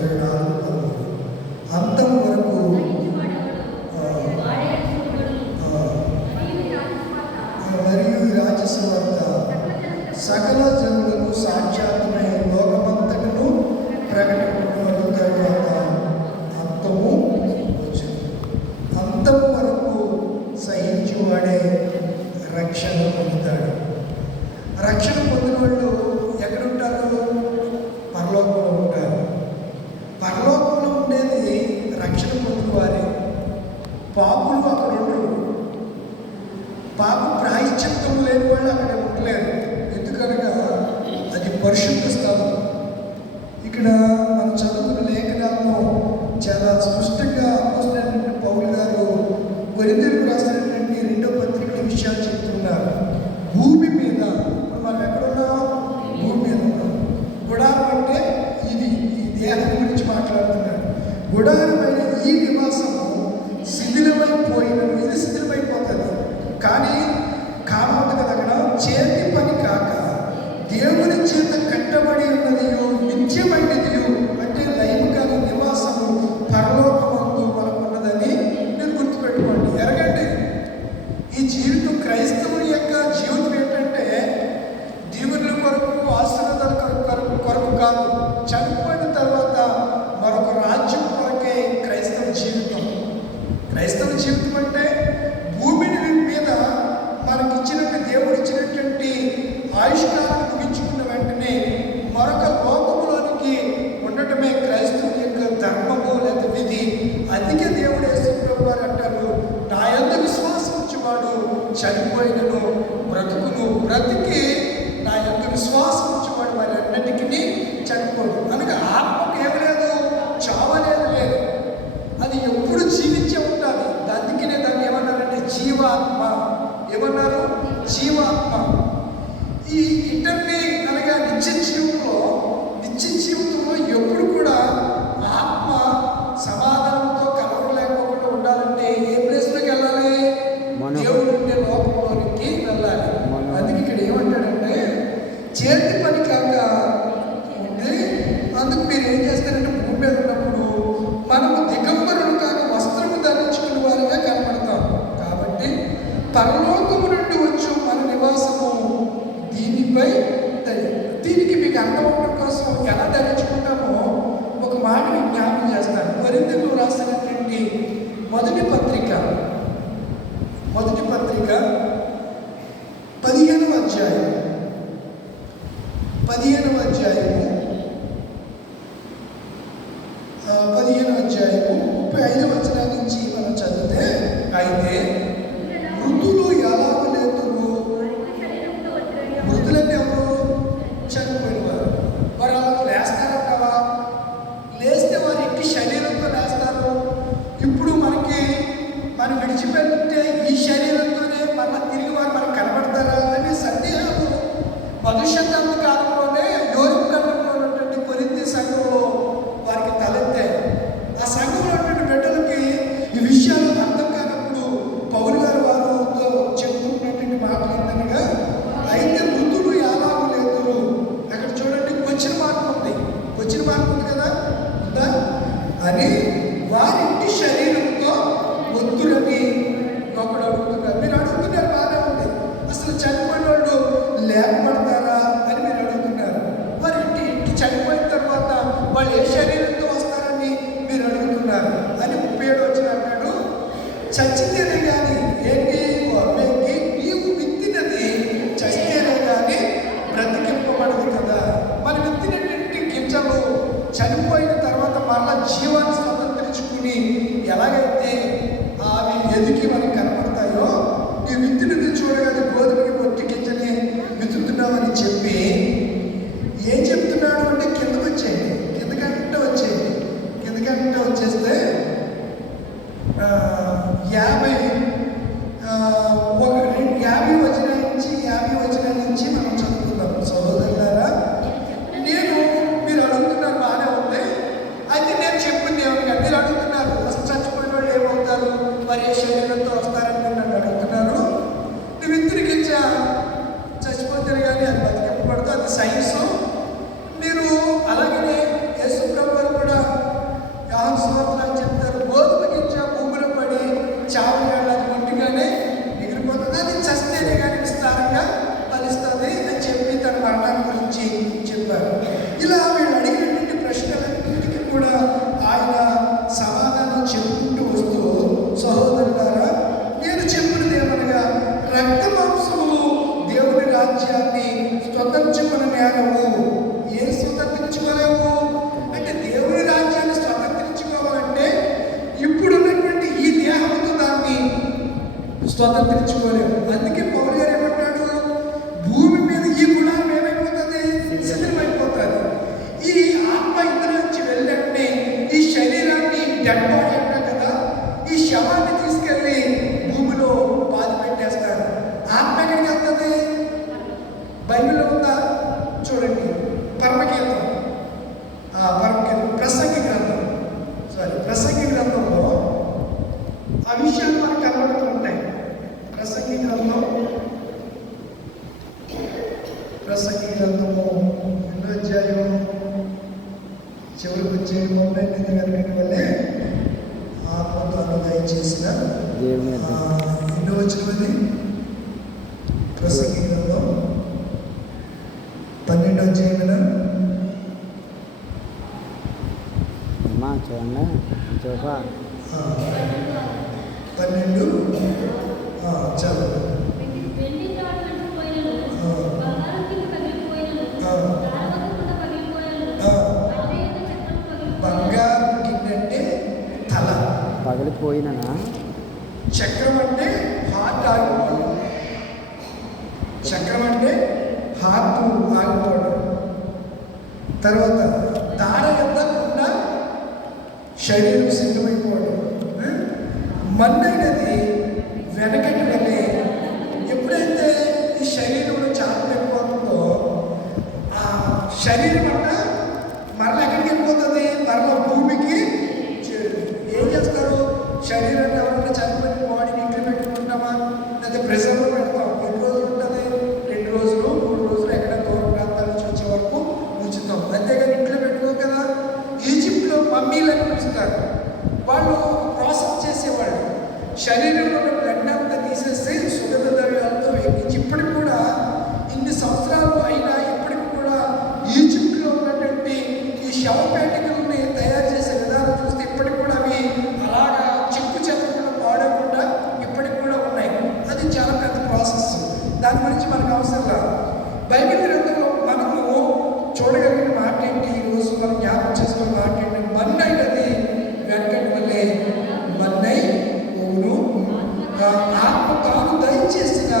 24:13 అంతం వరకు మరియు రాజసువార్త సకల జనులకు సాక్షాత్మై లోకమంతటను ప్రకటింపబడిన తరువాత అంతము వచ్చును. అంతం వరకు సహించువాడే రక్షణ పొందుతాడు. రక్షణ పొందిన వాళ్ళు ఎక్కడుంటారు? పరలోకంలో ఉంటారు. పరలోకంలో ఉండేది రక్షణ పొందిన వారే. పాపులు అక్కడ ఉండరు. పాప ప్రాయశ్చిత్తం లేని వాళ్ళు అక్కడ ఉండలేరు. ఎందుకనగా అది పరిశుద్ధ స్థలం. ఇక్కడ మనం చదువుకున్న లేఖనాల్లో చాలా స్పష్టంగా అపోస్తలుడైన పౌలు గారు కొరింథీయులకు రాసినటువంటి 2వ పత్రికలో విషయాలు చెప్తున్నారు. భూమి మీద మనం ఎక్కడున్నాం? భూమి మీద ఉన్నాం. గుడారం అంటే ఇది ఈ దేహం గురించి మాట్లాడుతున్నాడు. గుడారమైన ఈ నివాసము శిథిలమైపోయినను. ఇది శిథిలమైపోతుంది. కానీ కామవుతుంది కదా, అక్కడ చేతి పని కాక దేవుని చేత కట్టబడి ఉన్నదియో నిత్యమైనదియో అంటే లైంగిక నివాసము పరలోకమందు మనకు ఉన్నదని మీరు గుర్తుపెట్టుకోండి. ఎరగండి, ఈ జీవితం క్రైస్తవుని యొక్క జీవితం ఏంటంటే దీవుల కొరకు ఆశీర్వాదాల కొరకు కాదు, చనిపోయిన తర్వాత మరొక రాజ్యం కొరకే క్రైస్తవ జీవితం. క్రైస్తవ జీవితం అంటే భూమిని మీద మనకిచ్చినట్టు దేవుడు ఇచ్చినటువంటి ఆయుష్కాలను ముగించుకున్న వెంటనే మరొక లోకములోనికి ఉండటమే క్రైస్తవుని యొక్క ధర్మము లేదా విధి. అందుకే దేవుడు యేసుప్రభువు వారు అంటారు, నా యందు విశ్వాసం ఉంచువాడు చనిపోయినను బ్రతుకును, బ్రతికి నా యందు విశ్వాసం ఉంచువాడు వారి అన్నిటికీ చనిపోదు. అనగా ఆత్మకు ఏమి లేదు, చావలేదు లేదు, అది ఎప్పుడు జీవించే ఉంటుంది. అందుకనే దాన్ని ఏమన్నారంటే జీవాత్మ. ఏమన్నారు? జీవాత్మ. ఈ ఇటర్ని అనగా నిత్య జీవితంలో ఎప్పుడు కూడా ఆత్మ సమాధానంతో కలవలేకపోకుండా ఉండాలంటే ఏ ప్లేస్లోకి వెళ్ళాలి? దేవుడు ఉండే లోకంలోనికి వెళ్ళాలి. అందుకే ఇక్కడ ఏమంటాడంటే చేతి పని కాక ఉండి, అందుకు మీరు ఏం చేస్తారంటే భూమి మీద ఉన్నప్పుడు మనము దిగంబరులు కాక వస్త్రము ధరించుకున్న వారిగా కనబడతాం. కాబట్టి పరలోకము నుండి వచ్చు మన నివాసము దీనిపై. దీనికి మీకు అర్థం అవడం కోసం ఎలా ధరించుకుంటామో ఒక మాటని జ్ఞాపకం చేస్తాను. కొరింథీయులకు రాసినటువంటి మొదటి పత్రిక 15వ అధ్యాయము 15వ అధ్యాయము 35వ వచనం నుంచి మనం చదివితే, అయితే మృతులు ఎలా లేతురు? మృతులంటే ఎవరు? చనిపోయిన వారు. వారు అలా లేస్తారంటావా? లేస్తే వారు ఇంటి శరీరంతో లేస్తారు. ఇప్పుడు మనం విడిచిపెట్టే ఈ శరీరంతోనే మళ్ళీ తిరిగి వారు మనకు కనబడతారా అనే సందేహాలు భవిష్యత్తు కాలంలోనే యోరేపు ఖండంలో ఉన్నటువంటి కొరింథీ సంఘంలో వారికి తలెత్తాయి. ఆ సంఘంలో ఉన్నటువంటి బిడ్డలకి ఈ విషయాలు అర్థం కానప్పుడు పౌలు గారు వారితో చెబుతున్నటువంటి మాటలు ఏంటనగా, అయితే మృతులు ఎలాగూ లేదురు. అక్కడ చూడండి, క్వశ్చన్ మార్క్ ఉంది కదా, ఉందా అని వారింటి శరీరంతో వద్దులని ఒకడు అడుగుతున్నారు. మీరు అడుగుతున్నారు, బాగానే ఉంది. అసలు చనిపోయిన వాళ్ళు లేపబడతారా అని మీరు అడుగుతున్నారు. వారి ఇంటి చనిపోయిన తర్వాత వాళ్ళు ఏ శరీరంతో వస్తారని మీరు అడుగుతున్నారు అని 37 వచ్చిన అన్నాడు, చచ్చితేనే కానీ ఏంటి అమ్మేకి నీవు విత్తినది చచ్చితేనే కానీ బ్రతికింపబడదు కదా. మనం విత్తినటువంటి గింజలు చనిపోయిన తర్వాత మళ్ళా జీవాన్ని స్వతంత్రించుకుని ఎలాగైతే అవి ఎదిగి మనకి కనపడతాయో, ఈ విత్తుని చూడగానే గోధుమకి పొట్టి గింజని విత్తుతున్నామని చెప్పి ఏం చెప్తున్నాడు అంటే కిందకి వచ్చేయండి, కిందకంటే వచ్చేస్తే 50 వచనం నుంచి మనం చదువుకుందాం. సహోదరులారా, మీరు అడుగుతున్నారు, బాగానే ఉంది. అయితే నేను చెప్పింది ఏమనగా, మీరు అడుగుతున్నారు అసలు చచ్చిపోయిన వాళ్ళు ఏమవుతారు, మరి ఏ శరీరంతో వస్తారని మీరు నన్ను అడుగుతున్నారు. నువ్వు విత్తునికిచ్చా చచ్చిపోతారు కానీ అది బతికింపబడదు, అది సైన్సు. మీరు అలాగనే యేసుప్రభువు కూడా రాజ్యాన్ని స్వతంత్రించుకున్న నేరము. ఏం స్వతంత్రించుకోలేము అంటే దేవుని రాజ్యాన్ని స్వతంత్రించుకోవాలంటే ఇప్పుడున్నటువంటి ఈ దేహంతో దాన్ని స్వతంత్రించుకోలేము. అందుకే పౌలు గారు ఏమంటాడు, భూమి మీద ఈ గుణాలు ఏమైపోతుంది, శిథిలమైపోతుంది. ఈ ఆత్మ ఇందులో నుంచి వెళ్ళంటే ఈ శరీరాన్ని డెడ్ బాడీ అంటారు కదా, ఈ శవాన్ని తీసుకెళ్ళి భూమిలో బాధ పెట్టేస్తారు. ఆత్మ ఎక్కడికి వెళ్తుంది? బైబిల్లో ఉందా చూడండి, పరమగీతం, ప్రసంగి గ్రంథం, ప్రసంగి గ్రంథంలో ఆ విషయాలు మనకు కనబడుతూ ఉంటాయి. ప్రసంగి గ్రంథము 2వ అధ్యాయం చివరికి వచ్చే 38 గంటల వల్లే ఆత్మతో దయచేసిన ఎన్నో వచ్చినది. ప్రసంగి గ్రంథం 12వ అధ్యాయం చూడండి 12 చాలు. బంగారు గిన్నె అంటే తల పగిలిపోయినా, చక్రం అంటే హార్ట్ ఆగిపోవడం, చక్రం అంటే హార్ట్ ఆగిపోవడం. తర్వాత దార ఎద్దకుండా శరీరం సిద్ధమైపోవడం. మన్నైనది వెనకటి వల్లే. ఎప్పుడైతే ఈ శరీరంలో చాలా అయిపోతుందో ఆ శరీరం అంట మరల ఎక్కడికి వెళ్ళిపోతుంది, మరల భూమికి చేరుతుంది. ఏం చేస్తారు, శరీరాన్ని ఎవరైనా చనిపోయిన బాడీని ఇంట్లో పెట్టుకుంటామా, లేదా ప్రెజర్లో పెడతాం. ఎన్ని రోజులు ఉంటుంది, 2 రోజులు 3 రోజులు ఎక్కడ దూర ప్రాంతాల నుంచి వచ్చే వరకు ఉంచుతాం. అంతేగాని ఇంట్లో పెట్టుకోం కదా. ఈజిప్ట్లో మమ్మీలను పిలుస్తారు. వాళ్ళు ప్రాసెస్ చేసేవాళ్ళు. శరీరంలో ఉన్న బ్లడ్ అంతా తీసేసి సుగంధ ద్రవ్యాలతో వేయించి, ఇప్పటికి కూడా ఇన్ని సంవత్సరాలు అయినా ఇప్పటికి కూడా ఈజిప్ట్లో ఉన్నటువంటి ఈ శవపేటికల్ని తయారు చేసే విధానం చూస్తే ఇప్పటికి కూడా అవి అలాగా చిక్కు చెక్కకుండా పాడకుండా ఇప్పటికి కూడా ఉన్నాయి. అది చాలా పెద్ద ప్రాసెస్. దాని గురించి మనకు అవసరం లేదు. బైబిల్ గ్రంథంలో మనము చూడగలిగిన మాట ఏంటి, ఈరోజు మనం జ్ఞాపకం చేసుకున్న మాట ఏంటి, మన్నైనది వెనకటి వల్లే మన్నై ఓను ఆత్మ తాను దయచేసిన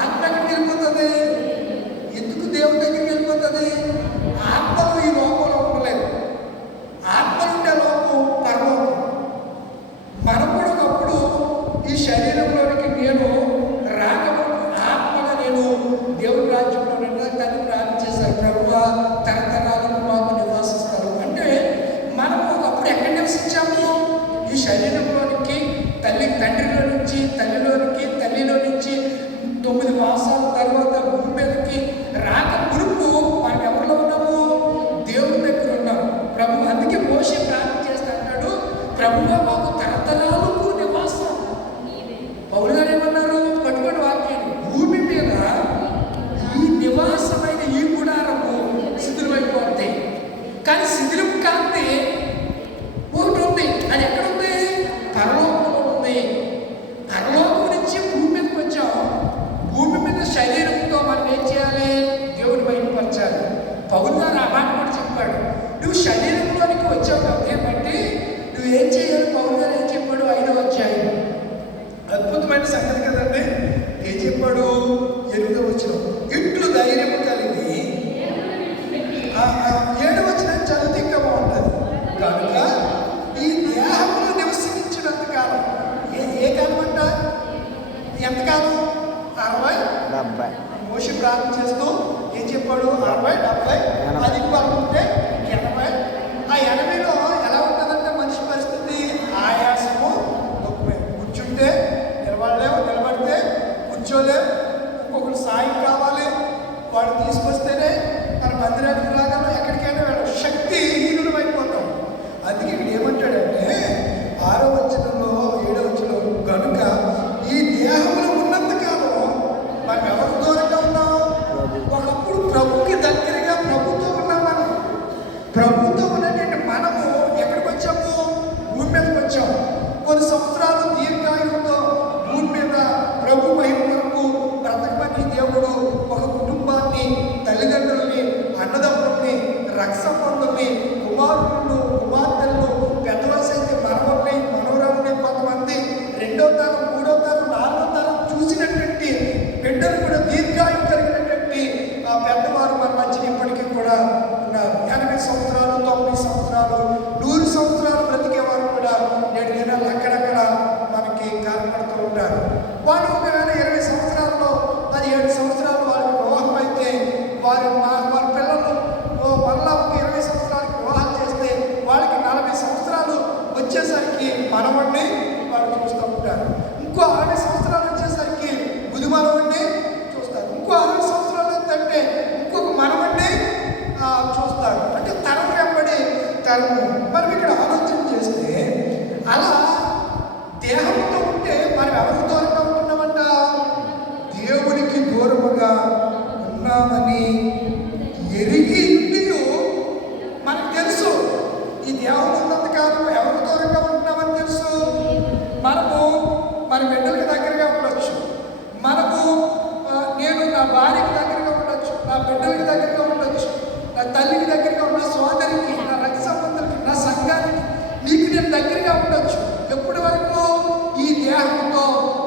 ఆత్మ ఎక్కడికి వెళ్ళిపోతుంది, ఎందుకు దేవుడి దగ్గరికి వెళ్ళిపోతుంది? ఆత్మలో ఈ లోకంలో ఉండలేదు. ఆత్మ ఉండే లోకం పరలోకం. మనం కూడా ఒకప్పుడు ఈ శరీరంలోనికి నేను రాకముందు ఆత్మగా నేను దేవుడి రాజ్యంలో తల్లి ప్రార్థన చేశారు, ప్రభువా తరతరాలకు మాకు నివాసిస్తారు అంటే మనం ఒకప్పుడు ఎక్కడ నివసించాము? ఈ శరీరంలోనికి తండ్రిలో నుంచి తల్లిలో నుంచి 9 మాసాల తర్వాత భూమి మీదకి రాక మునుపు మనం ఎవరిలో ఉన్నాము? దేవుడి దగ్గర ఉన్నాము. ప్రభు అందుకే మోషే ప్రార్థన చేస్తా అంటాడు, ప్రభువా మాకు తరతరాలకు నివాసం. పౌలు గారు ఏమన్నారు, పట్టుకోండి వాక్యాన్ని, భూమి మీద ఈ నివాసమైన ఈ గుడారము శిథిలమైపోతాయి. కానీ శిథిలం కాంతి ఒకటి ఉంది. అది ఎక్కడుంది? పరలోకంలో ఉంది. పరలోకం నుంచి భూమి మీదకి వచ్చాం. భూమి మీద శరీరంతో మనం ఏం చేయాలి? దేవుని బయటపరచాలి. పౌలు గారు ఆ మాట కూడా చెప్పాడు, నువ్వు శరీరంలోనికి వచ్చావు కాబట్టి నువ్వు ఏం చేయాలి? పౌలు గారు ఏం చెప్పాడు? 5వ అధ్యాయం అద్భుతమైన సంగతి కదండి. ఏం చెప్పాడు? 8వ వచనం, ఇట్లు ధైర్యం కలిగి 7వ వచనం చదివితే ఇంకా బాగుంటుంది. కనుక ఈ దేహంలో నివసించినంత కాలం, ఏ కాలం అంట? ఎంతకాలం? 60 మోషే ప్రార్థన చేస్తూ ఏం చెప్పాడు? 60 70 అది ఉంటే 80. ఆ 80లో ఎలా ఉంటుందంటే మనిషి పరిస్థితి ఆయాసము, నొప్పి. కూర్చుంటే నిలబడలేము, నిలబడితే కూర్చోలేము. ఇంకొకరు సాయం కావాలి, వాడు తీసుకొస్తేనే మన మందిరానికి రాగలం, ఎక్కడికైనా వెళ్ళాలి. శక్తిహీనులు అయిపోతాం. అందుకే ఇక్కడ ఏమంటాడంటే 6వ వచనంలో 7వ వచనంలో, కనుక ఈ దేహంలో ఉన్నంతకాలం మనం ఎవరు దూరంగా ఉన్నాం? ఒకప్పుడు ప్రభుకి దగ్గరగా ప్రభుతో ఉన్నాం. మనం ప్రభుతో ఉన్నటువంటి మనము వారి పిల్లలు మరలా ఒక 20 సంవత్సరాలకి వివాహాలు చేస్తే వాళ్ళకి 40 సంవత్సరాలు వచ్చేసరికి మనవడిని వాళ్ళు చూస్తూ ఉంటారు. ఇంకో 60 సంవత్సరాలు వచ్చేసరికి ముది మనవడిని చూస్తారు. ఇంకో 60 సంవత్సరాలు ఏంటంటే ఇంకొక మనవడిని చూస్తారు. అంటే తరం వెంబడి తరము. మనం ఇక్కడ ఆలోచన చేస్తే అలా దేహంతో ఉంటే మనం ఎవరికి దూరంగా ఉంటున్నామంట? దేవునికి దూరముగా ఉన్నామని ఎరిగి మనకు తెలుసు. ఈ దేహం ఉన్నంతకాలం ఎవరికి దూరంగా ఉంటున్నామని తెలుసు. మనము మన బిడ్డలకి దగ్గరగా ఉండొచ్చు, మనము నేను నా భార్యకి దగ్గరగా ఉండొచ్చు, నా బిడ్డలకి దగ్గరగా ఉండొచ్చు, నా తల్లికి దగ్గరగా ఉన్న సోదరికి, నా రక్త సంబంధాలకి, నా సంఘానికి, మీకు నేను దగ్గరగా ఉండొచ్చు. ఎప్పటి వరకు? ఈ దేహంతో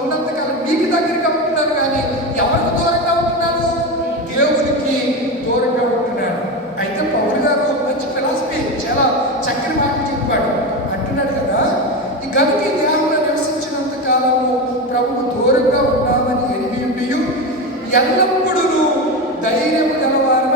ఉన్నంతకాలం మీకు దగ్గరగా ఉంటున్నాను. కానీ ఎవరికి దూరంగా ఉంటున్నాను? దేవునికి దూరంగా ఉంటున్నాను. అయితే పౌలు గారు మంచి ఫిలాసఫీ, చాలా చక్కని మాటలు చెప్పాడు. అంటున్నాడు కదా, ఈ కనుక ఈ దేహంలో నివసించినంత కాలము ప్రభువు దూరంగా ఉన్నామని ఎరిగి ఎల్లప్పుడూ ధైర్యము గలవారు